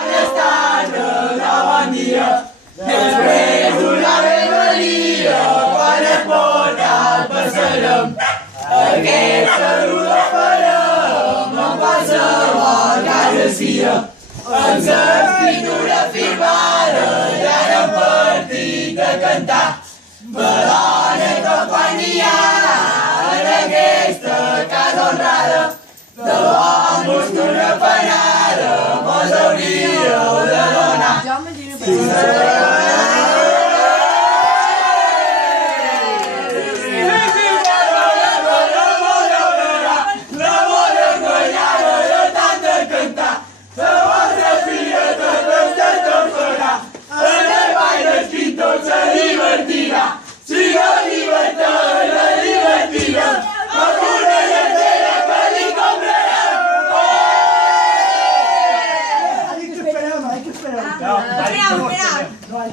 estat davant dia, després d'una rebel·lia, quan es portat passarem, aquesta ruda farem en qualsevol casa sia. Amb l'escriptura firmada i ara hem partit de cantar, Badona que quan n'hi ha en aquesta casa honrada, de bon gust una panada mos hauríeu de donar. La bona guanyada de tant de cantar, la vostra filla tot el de tot farà, en el ball d'esquí tot se divertirà. Si no diverteix la divertida, alguna llantera que li comprarem. Hay que esperar. Espera.